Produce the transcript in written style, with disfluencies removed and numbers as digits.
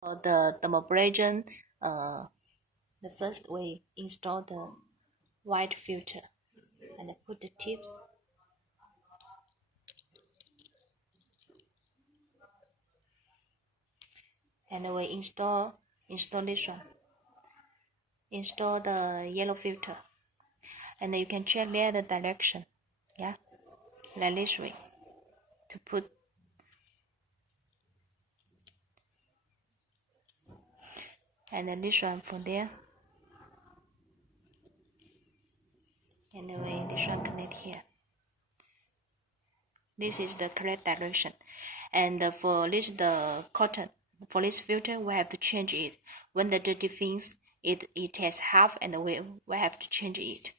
For the dermabrasion, the first we install the white filter and put the tips. And we install this one. Install the yellow filter, and you can check there the direction, yeah, like this way to put. And then this one from there, and the way this one connect here. This is the correct direction. And for this cotton, for this filter, we have to change it when the dirty things it has half, and we have to change it.